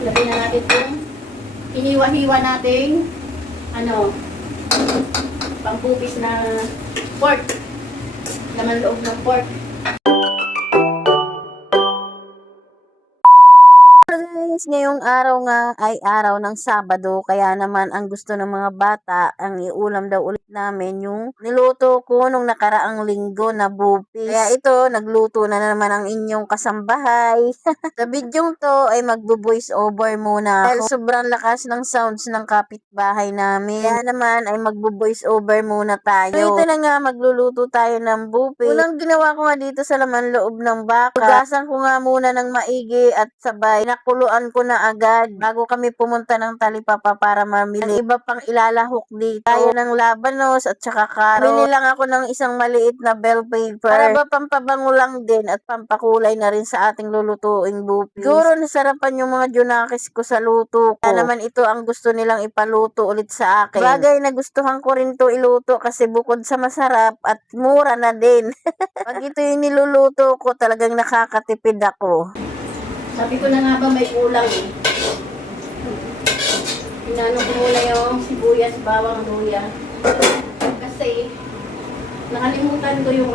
Lagyan na natin itong hiniwa-hiwa nating pampupis na pork. Laman loob ng pork. Guys, ngayong araw nga ay araw ng Sabado, kaya naman ang gusto ng mga bata, ang iulam daw ulit namin yung niluto ko nung nakaraang linggo na bupis. Kaya ito, nagluto na naman ang inyong kasambahay. Sa bidyong to ay magbo-voice over muna dahil sobrang lakas ng sounds ng kapitbahay namin. Kaya naman ay magbo-voice over muna tayo. So ito na nga, magluluto tayo ng bupis. Unang ginawa ko nga dito sa laman loob ng baka, hugasan ko nga muna ng maigi at sabay nakuluan ko na agad bago kami pumunta ng Talipapa para mamili. Ang iba pang ilalahok dito, tayo ng labanos at saka carrot. Bili lang ako ng isang maliit na bell pepper para ba pampabango lang din at pampakulay na rin sa ating lulutuing bupis. Siguro nasarapan yung mga junakis ko sa luto ko. Kaya naman ito ang gusto nilang ipaluto ulit sa akin. Bagay na gustuhan ko rin to iluto kasi bukod sa masarap at mura na din. Pag ito yung niluluto ko, talagang nakakatipid ako. Sabi ko na nga ba may kulang eh. Pinano ko muna yung sibuyas, bawang, luya. Kasi nakalimutan ko yung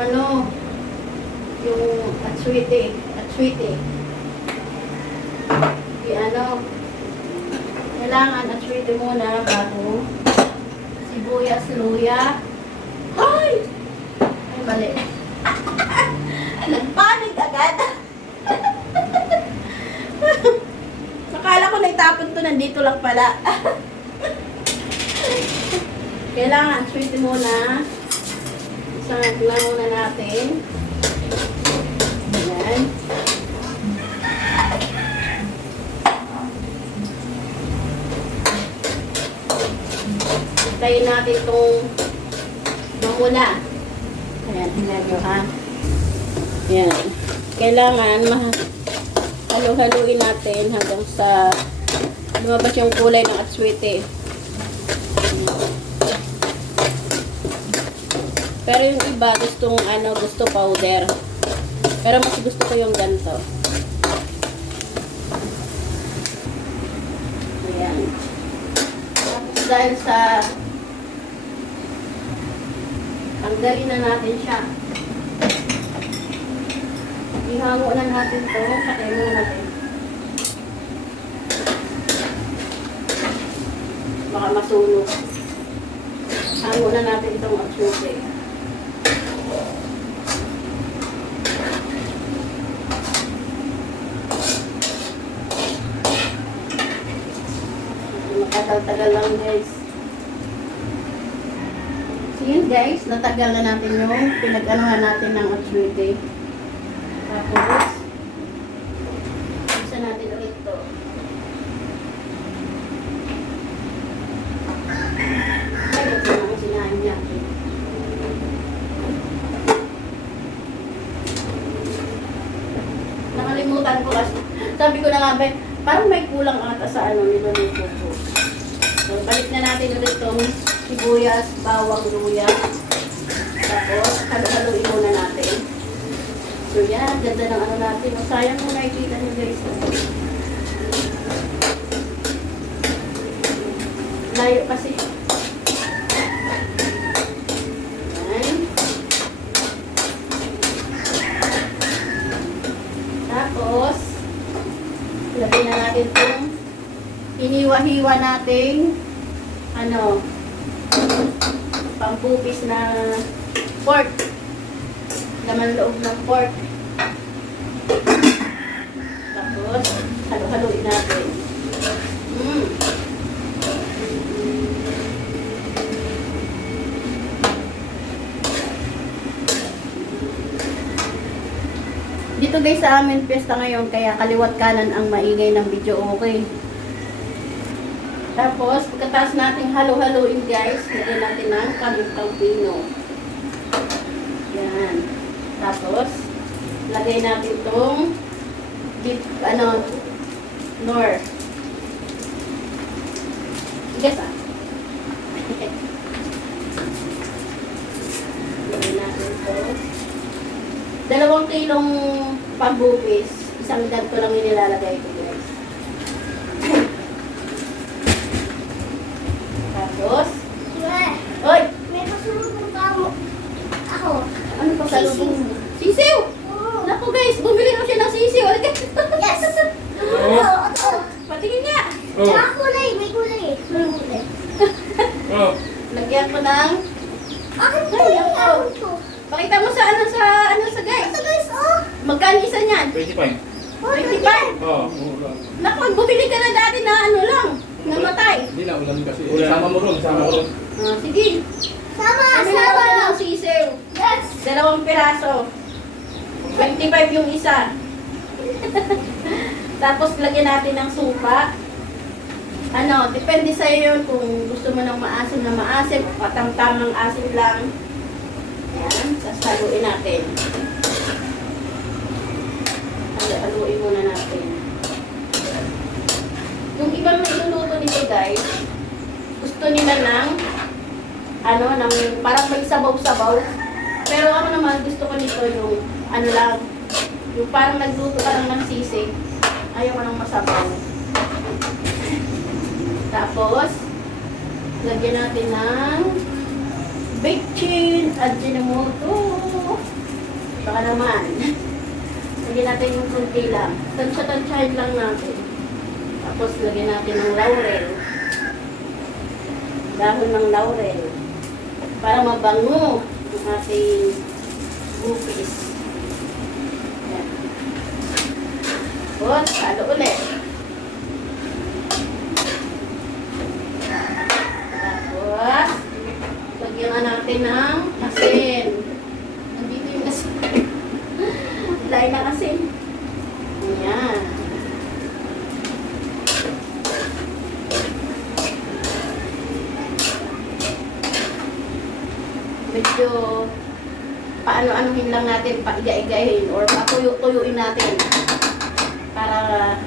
yung atswite. Kailangan atswite muna bago sibuyas, luya. Ay, mali. Nagpanig agad. Akala ko naitapon to, nandito lang pala. Kailangan sweet muna. Isang lang muna natin. Ayan. Tayin natin itong mamula. Ayan, tingnan nyo ha. Ayan. Kailangan halo-haluin natin hanggang sa lumabas yung kulay ng atswete. Pero yung iba gusto powder. Pero mas gusto ko yung ganito. Ayan. Tapos dahil sa tanggalin na natin siya. Ihango na natin to. Patay muna natin. Baka masunog. Hango na natin itong atswete. Matagal-tagal lang guys. So yun guys, natagal na natin yung pinag-anuhan natin ng atswete. Tapos, isa natin ulit ito. Ay, ito na ang sinahin niya. Nakalimutan ko kasi. Sabi ko na nga ba, parang may kulang ata sa niluluto ko. So, balik na natin ulit itong sibuyas, bawang, luya. Tapos, halo-haloin muna natin. So yan, ganda ng natin. Sayang mo nakikita nyo guys. Layo kasi. Yan. Tapos, lagyan na natin itong hiniwa-hiwa nating pampupis na pork. Laman loob ng pork. Tapos, halo-haloin natin. Dito guys sa amin, piyesta ngayon, kaya kaliwat kanan ang maingay ng video, okay? Tapos, pagkatapos natin halo-haloin guys, lagyan natin ng kalintang pino. Yan. Tapos, lagay natin itong beef, nor. Guys, lagay natin ito. 2 kilong pambupis. Isang ganito lang yung nilalagay ko guys. pasalubong mo. Sisiw! Naku guys, bumili na siya ng sisiw. Alika. Yes! Patingin nga. Oh. Tsaka kulay, may kulay. May kulay. Oh. Lagyan ko ng... Akin to, akin to. Pakita mo sa guys. Ito guys, oh! Magkano isa niyan? 25. 25. Oh, mura. Naku, bumili ka na dati na ano lang. Namatay. Hindi na ulan kasi. Sama mo ron, sama mo ron. Sige. Sama, Kami na sama! ako ng sisiw. Yes! 2 piraso. 25 yung isa. Tapos lagyan natin ng supa. Ano, depende sa iyo kung gusto mo ng maasim na maasim, patang-tamang asim lang. Yan, tapos haluin natin. Haluin muna natin. Yung ibang nagluluto nito guys, gusto nila ng ano, ng parang may sabaw-sabaw. Pero ako naman gusto ko nito yung ano lang, yung parang nagluto ka lang ng sisig. Ayaw ko ng masabaw. Tapos, lagyan natin ng bechin at Ajinomoto. Baka naman. Lagyan natin yung kunti lang. Tansya-tansyahin lang natin. Tapos, lagyan natin ng laurel. Dahon ng laurel. Para mabango ang ating bupis. Yan. Tapos, halo ulit. Tapos, lagyan na natin ng asin. Nandito yung asin. Lain ng asin. Ayan. Medyo paano-anuhin lang natin, paiga-igahin or patuyo-tuyuin natin. Para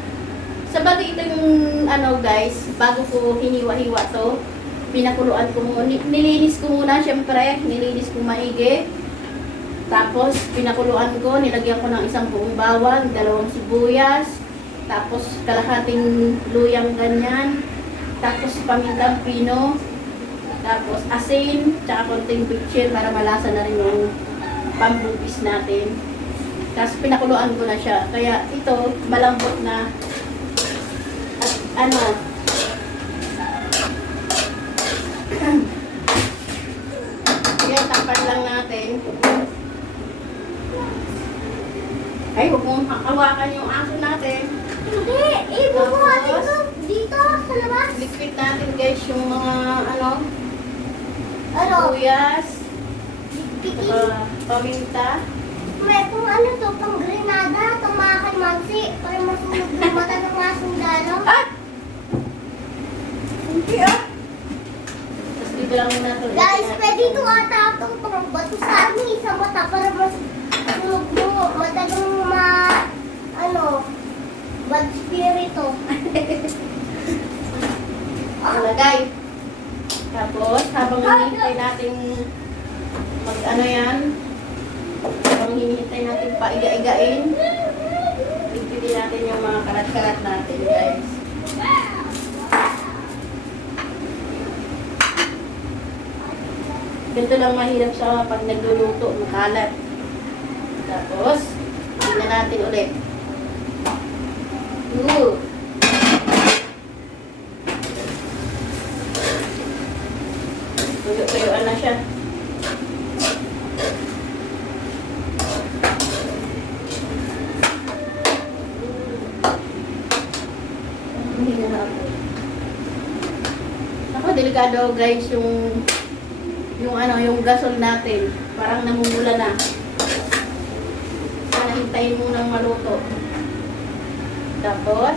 sa bagay ito yung ano guys, bago ko hiniwa-hiwa to, pinakuluan ko muna, nilinis ko muna syempre, nilinis ko maigi. Tapos pinakuluan ko, nilagyan ko ng isang buong bawang, 2 sibuyas, tapos kalahating luyang ganyan, tapos pamintang pino, tapos asin, tsaka konting bitchin para malasa na rin yung pambupis natin. Tapos pinakuluan ko na siya. Kaya ito, malambot na. At ano, kaya tapan lang natin. Ay, huwag mong hawakan yung aso natin. Hindi, ibubuhat ito dito sa labas. Liquid natin guys yung mga ano, Ano? sibuyas, Piki. paminta. May kung ano to, pang grenada, itong mga kalmansi, para masunog ng mata ng mga sundalo. Ah! Hindi ah! Tapos dito lang muna ito. Guys, pwede ito ata itong pang bato sa amin, sa mata, para masunog mo, matagang bad spirito. Lagay. Tapos, habang hinihintay natin mag ano yan, habang hinihintay natin paiga-igain, ligpitin natin yung mga karat-karat natin, guys. Ganito lang mahirap sa pag nagluluto, makalat. Tapos, tingnan natin ulit. Tuyo-tuyuan na siya. Ako, delikado guys yung gasol natin. Parang namumula na. Sana hintayin mo nang maluto. Tapos,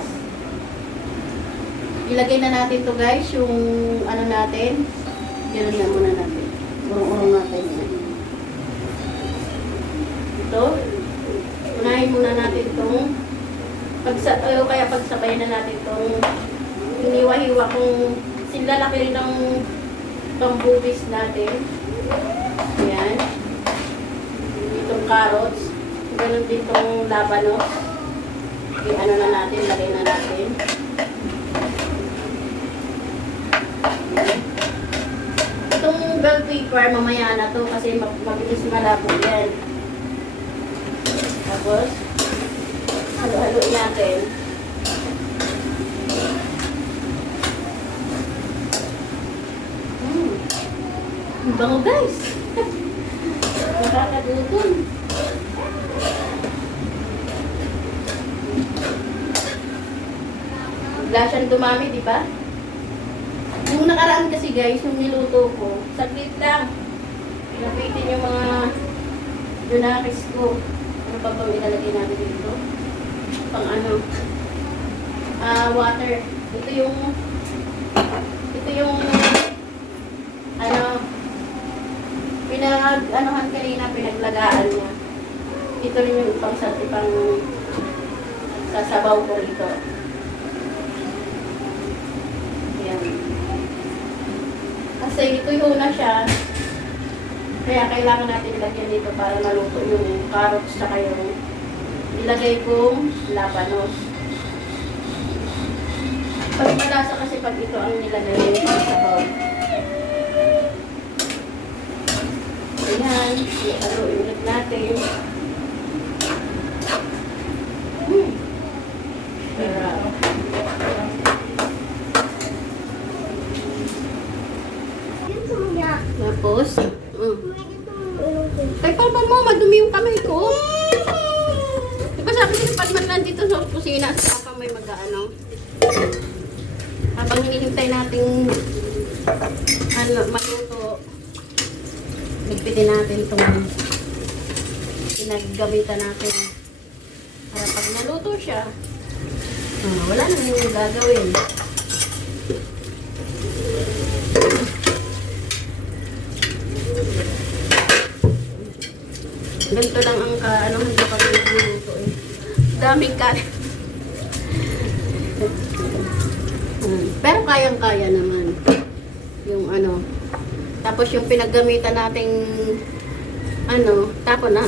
ilagay na natin to guys, yung ano natin. Ganun na muna natin. Urong-urong natin yan. Ito. Unahin muna natin itong kaya pagsabay na natin itong hiniwa-hiwa kung sinlalaki rin ng pambubis natin. Ayan. Itong carrots. Ganun din itong labanos. Okay, ano na natin, lagay na natin. Itong bell pepper, mamaya na to kasi mabilis malabo yan. Tapos, halo-haloin natin. Ang bango guys. Nakakadudon. Bigla siyang dumami, di ba? Nung nakaraan kasi guys, nung niluto ko, saglit lang. Napitin yung mga dunakis ko. Ano pa ba ilalagay natin dito? Pang ano? Water. Ito yung ano, pinag-anohan kanina, pinaglagaan niya. Ito rin yung ipang sasabaw ko rito. Ayan. Kasi tuyo na siya. Kaya kailangan natin ilagyan dito para maluto yung carrots saka yung ilagay kong labanos. Pag malasa kasi pag ito ang nilagay sa sabaw. Ayan, i-haluin ulit natin. Sarap. Yung tumiyak. Tapos, May ganito mo. Tay, palpan mo, madumi yung kamay ko. Diba sabi ko pag man dito sa kusina, sa papa may mag-ano. Habang hinihintay nating maluto, ligpitin natin itong pinaggamitan natin. Para pag naluto siya, wala na yung gagawin. Ganito lang ang ano ko pag niluluto eh. Daming kanin. Pero kayang-kaya naman. Yung ano. Tapos yung pinaggamitan nating ano, tapon na.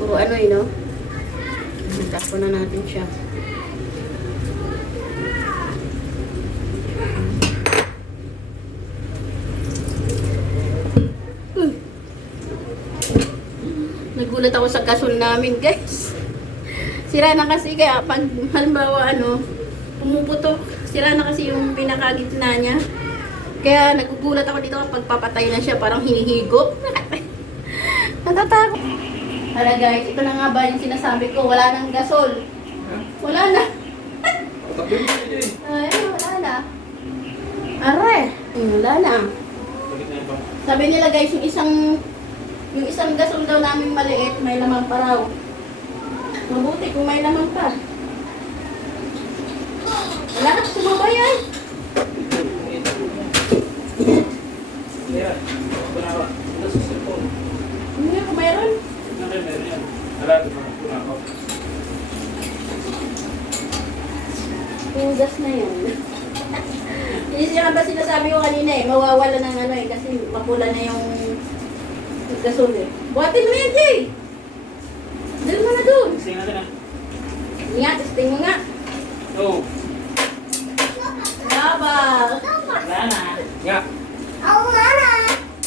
Puro ano eh, no? Tapon na natin siya. Nagulat ako sa gasol namin, guys. Sira na kasi, kaya pag halimbawa ano, pumuputok, sira na kasi yung pinakagitna niya. Kaya nagugulat ako dito kapag papatay na siya, parang hinihigop. Natatakot. Hala guys, ito na nga ba yung sinasabi ko, wala nang gasol. Wala na. Tabi mo na dyan. Ay, wala na. Are, wala na. Balik na yun pa. Sabi nila guys, yung isang gasol daw namin maliit, may laman pa raw. Mabuti kung may laman pa. Wala na, sumabay ay. Ayan. Kunawa. Ito sa cellphone. Hindi ko mayroon. Meron yan. Alam, kunawa. Yung gas na yun. Hindi siya ba sinasabi ko kanina eh, mawawala ng ano eh, kasi mapula na yung gasol eh. Buhatin mo yan, Jay! Doon mo na doon. Testing natin ah. Nga, testing mo nga. Oh. Labal! Wala na. Nga. Ako nga na.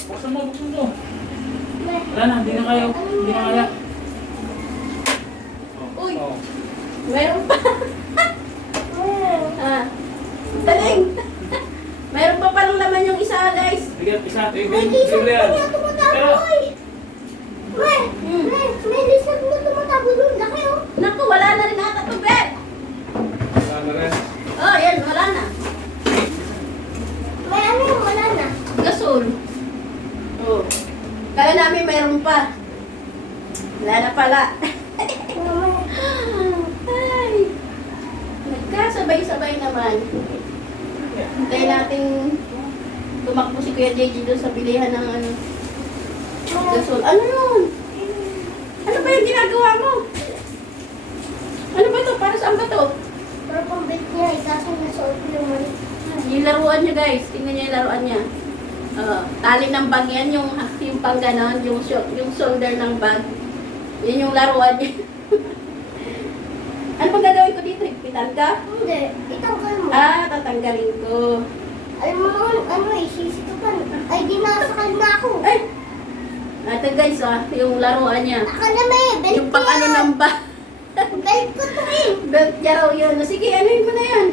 Buksan mo, buksan mo. Wala na, hindi na kaya. Hindi na kaya. Uy. Oh. Meron pa. Ah. Taling! Meron pa palang laman yung isa, guys. Bigyan, isa. May lisag mo Bigyan. na tumataboy. May lisag mo tumataboy doon. Laki oh. Naku, wala na rin ata to, Ben. Wala na rin. Oh, yan, wala na. May ano yung wala na. Gasol. Oh. Kala namin mayroon pa. Wala na pala. Ay. Nagkasabay-sabay naman. Hintayin natin tumakbo si Kuya JJ doon sa bilihan ng ano. Gasol. Ano yun? Ano ba yung ginagawa mo? Ano ba to? Para saan ba to? Pero pambit niya, ikaso nasuot ko yung mali. Yung laruan niya guys. Tingnan niya yung laruan niya. Tali ng bag yan. Yung pang ganon. Yung shoulder ng bag. Yan yung laruan niya. Ano bang gagawin ko dito? Higpitan ka? Hindi, itanggal mo. Tatanggalin ko. Alam mo, ano eh, sisito ka. Ay, dinasakal na ako. Ay! Ito guys, yung laruan niya. Ako na may belt Yung pang ano ng ba? Belt ko to eh. Belt niya raw yun. Sige, anuin mo na yan.